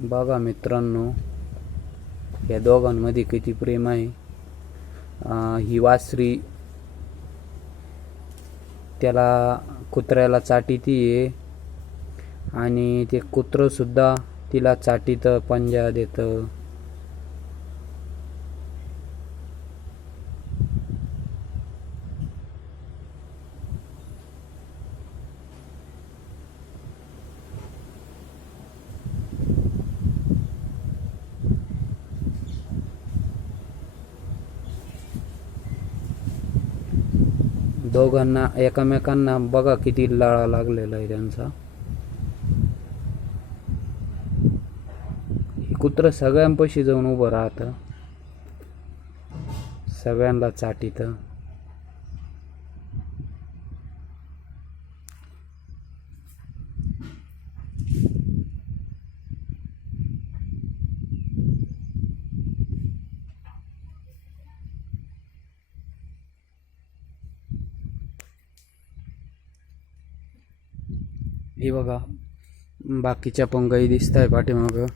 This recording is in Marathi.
बघा मित्रांनो या दोघांमध्ये किती प्रेम आहे. ही वासरी त्याला कुत्र्याला चाटीती आहे आणि ते कुत्रंसुद्धा तिला चाटीतं पंजा देतं. दोघांना एकमेकांना बघा किती लाळा लागलेला आहे त्यांचा. कुत्र सगळ्यांपाशी जाऊन उभं राहतं. सगळ्यांना चाटीत. हे बघा. बाकीच्या पंगाई दिसत आहे पाठीमागं.